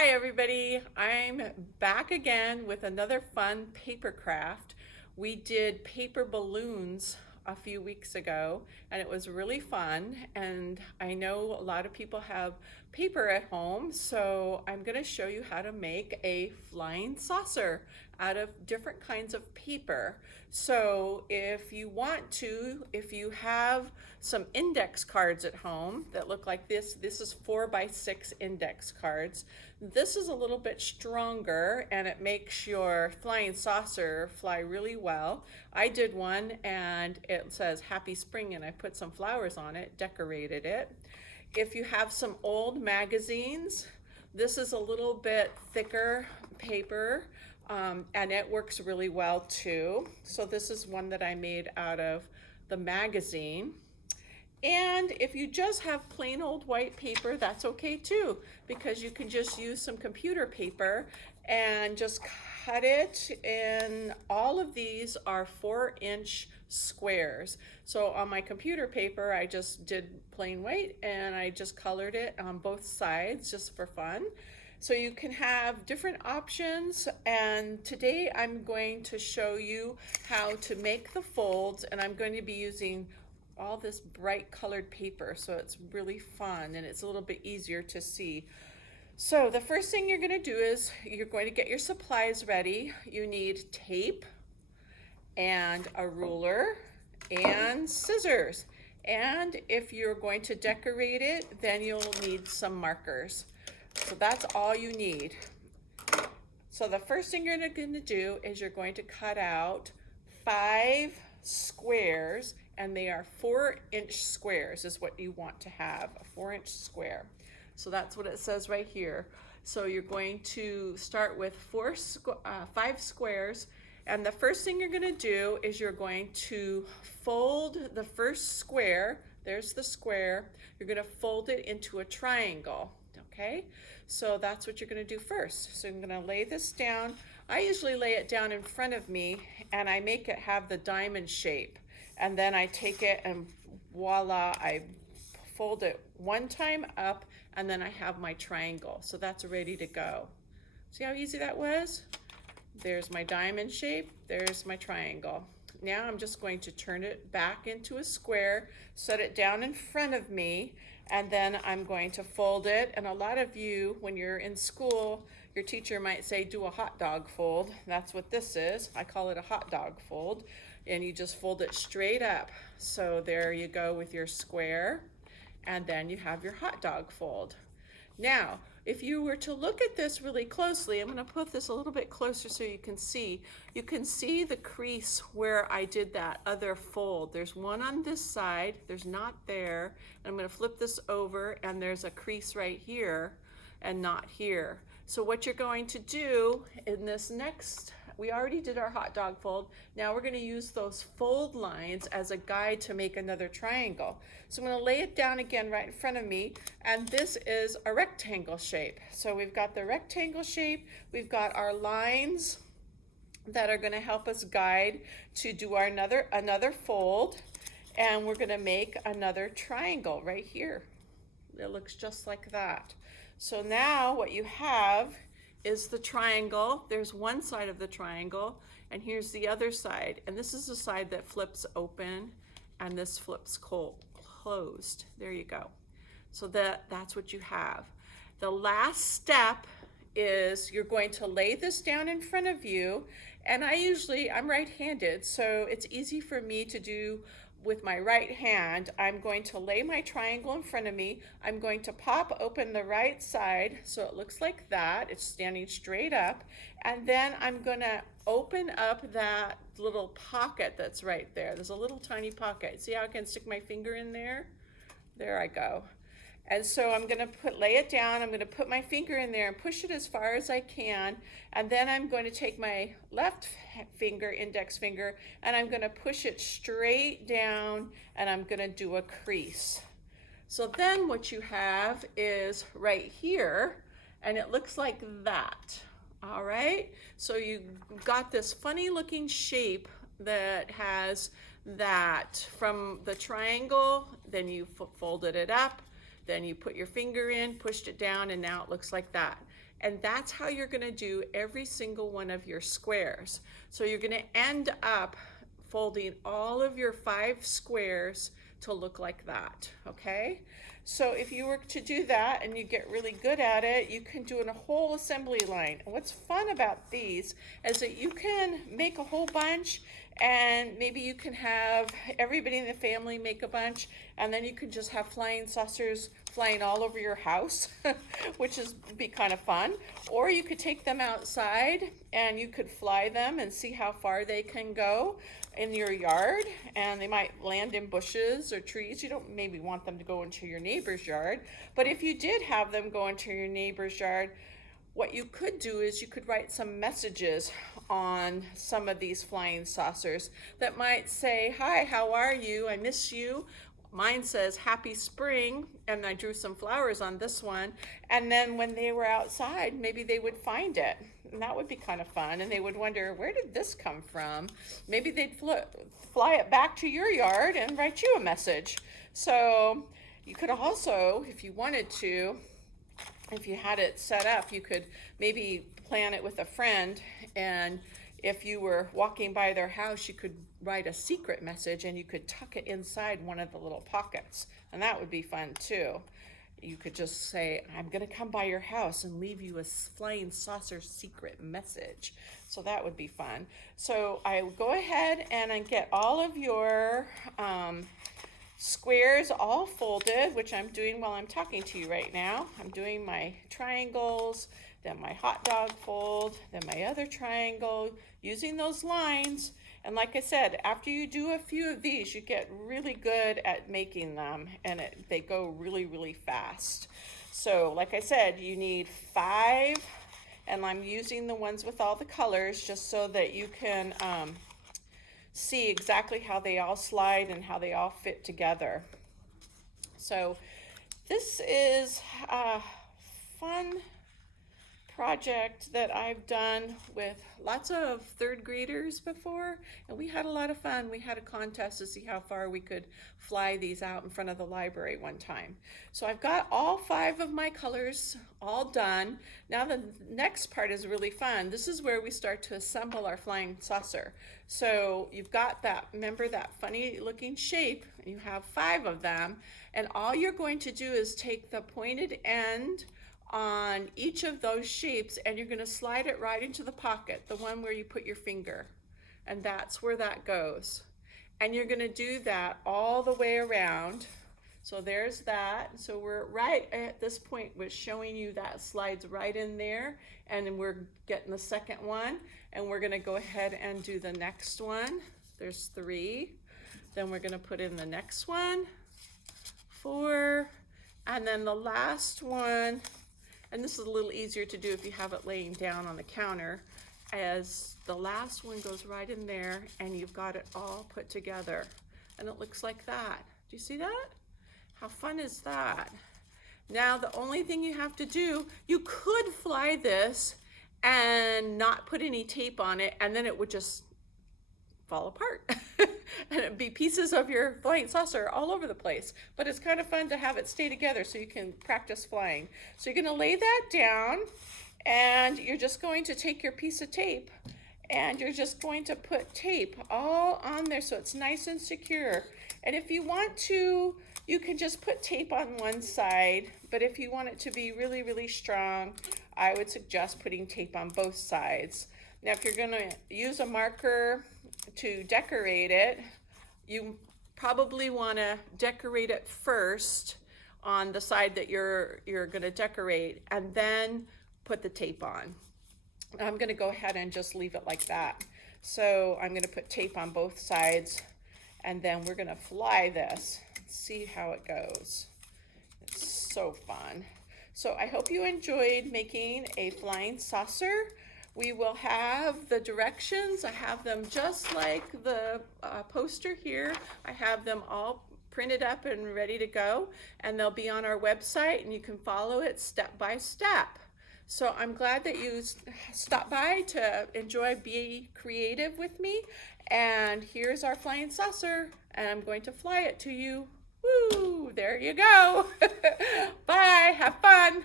Hi everybody, I'm back again with another fun paper craft. We did paper balloons a few weeks ago and it was really fun, and I know a lot of people have paper at home, so I'm going to show you how to make a flying saucer out of different kinds of paper. So if you want to, if you have some index cards at home that look like this is 4x6 index cards. This is a little bit stronger and it makes your flying saucer fly really well. I did one and it says Happy Spring and I put some flowers on it, decorated it. If you have some old magazines, this is a little bit thicker paper, and it works really well too. So this is one that I made out of the magazine. And if you just have plain old white paper, that's okay too, because you can just use some computer paper and just cut it. And all of these are 4-inch squares. So on my computer paper, I just did plain white and I just colored it on both sides just for fun. So you can have different options, and today I'm going to show you how to make the folds, and I'm going to be using all this bright colored paper, so it's really fun and it's a little bit easier to see. So the first thing you're going to do is you're going to get your supplies ready. You need tape and a ruler and scissors, and if you're going to decorate it, then you'll need some markers. So that's all you need. So the first thing you're going to do is you're going to cut out 5 squares, and they are 4-inch squares is what you want to have, a 4-inch square. So that's what it says right here. So you're going to start with 5 squares, and the first thing you're going to do is you're going to fold the first square. There's the square. You're going to fold it into a triangle. Okay, so that's what you're going to do first. So I'm going to lay this down. I usually lay it down in front of me and I make it have the diamond shape, and then I take it and voila, I fold it one time up and then I have my triangle. So that's ready to go. See how easy that was? There's my diamond shape, there's my triangle. Now I'm just going to turn it back into a square, set it down in front of me, and then I'm going to fold it. And a lot of you, when you're in school, your teacher might say do a hot dog fold. That's what this is. I call it a hot dog fold. And you just fold it straight up. So there you go with your square, and then you have your hot dog fold. Now, if you were to look at this really closely, I'm going to put this a little bit closer so you can see the crease where I did that other fold. There's one on this side, there's not there. I'm going to flip this over and there's a crease right here and not here. So what you're going to do in this next, we already did our hot dog fold. Now we're going to use those fold lines as a guide to make another triangle. So I'm going to lay it down again right in front of me, and this is a rectangle shape. So we've got the rectangle shape, we've got our lines that are going to help us guide to do our another fold, and we're going to make another triangle right here. It looks just like that. So now what you have is the triangle. There's one side of the triangle, and here's the other side, and this is the side that flips open and this flips closed. There you go. So that's what you have. The last step is you're going to lay this down in front of you, and I'm right-handed, so it's easy for me to do with my right hand. I'm going to lay my triangle in front of me. I'm going to pop open the right side so it looks like that. It's standing straight up. And then I'm going to open up that little pocket that's right there. There's a little tiny pocket. See how I can stick my finger in there? There I go. And so I'm going to lay it down. I'm going to put my finger in there and push it as far as I can. And then I'm going to take my left finger, index finger, and I'm going to push it straight down, and I'm going to do a crease. So then what you have is right here, and it looks like that. All right? So you got this funny looking shape that has that from the triangle, then you folded it up, then you put your finger in, pushed it down, and now it looks like that. And that's how you're going to do every single one of your squares. So you're going to end up folding all of your 5 squares to look like that, okay? So if you were to do that and you get really good at it, you can do a whole assembly line. And what's fun about these is that you can make a whole bunch, and maybe you can have everybody in the family make a bunch, and then you can just have flying saucers flying all over your house, which is be kind of fun. Or you could take them outside and you could fly them and see how far they can go in your yard, and they might land in bushes or trees. You don't maybe want them to go into your neighbor's yard, but if you did have them go into your neighbor's yard, what you could do is you could write some messages on some of these flying saucers that might say, "Hi, how are you? I miss you." Mine says happy spring, and I drew some flowers on this one. And then when they were outside, maybe they would find it, and that would be kind of fun. And they would wonder, where did this come from? Maybe they'd fly it back to your yard and write you a message. So you could also, if you wanted to, if you had it set up, you could maybe plan it with a friend, and if you were walking by their house, you could write a secret message and you could tuck it inside one of the little pockets, and that would be fun too. You could just say, "I'm gonna come by your house and leave you a flying saucer secret message." So that would be fun. So I will go ahead and I get all of your squares all folded, which I'm doing while I'm talking to you right now. I'm doing my triangles, then my hot dog fold, then my other triangle, using those lines. And like I said, after you do a few of these, you get really good at making them, and they go really, really fast. So like I said, you need 5, and I'm using the ones with all the colors just so that you can see exactly how they all slide and how they all fit together. So this is a fun project that I've done with lots of 3rd graders before, and we had a lot of fun. We had a contest to see how far we could fly these out in front of the library one time. So I've got all 5 of my colors all done. Now the next part is really fun. This is where we start to assemble our flying saucer. So you've got that, remember that funny looking shape, you have 5 of them, and all you're going to do is take the pointed end on each of those shapes, and you're going to slide it right into the pocket, the one where you put your finger, and that's where that goes. And you're going to do that all the way around. So there's that. So we're right at this point with showing you that slides right in there, and then we're getting the second one, and we're going to go ahead and do the next one. There's 3. Then we're going to put in the next one, 4, and then the last one. And this is a little easier to do if you have it laying down on the counter, as the last one goes right in there and you've got it all put together. And it looks like that. Do you see that? How fun is that? Now the only thing you have to do, you could fly this and not put any tape on it, and then it would just fall apart and it'd be pieces of your flying saucer all over the place. But it's kind of fun to have it stay together so you can practice flying. So you're going to lay that down, and you're just going to take your piece of tape, and you're just going to put tape all on there so it's nice and secure. And if you want to, you can just put tape on one side, but if you want it to be really, really strong, I would suggest putting tape on both sides. Now if you're going to use a marker to decorate it, you probably want to decorate it first on the side that you're going to decorate, and then put the tape on. I'm going to go ahead and just leave it like that. So I'm going to put tape on both sides, and then we're going to fly this. See how it goes. It's so fun. So I hope you enjoyed making a flying saucer. We will have the directions. I have them just like the poster here. I have them all printed up and ready to go, and they'll be on our website, and you can follow it step by step. So I'm glad that you stopped by to enjoy Be Creative with me. And here's our flying saucer, and I'm going to fly it to you. Woo! There you go. Bye. Have fun.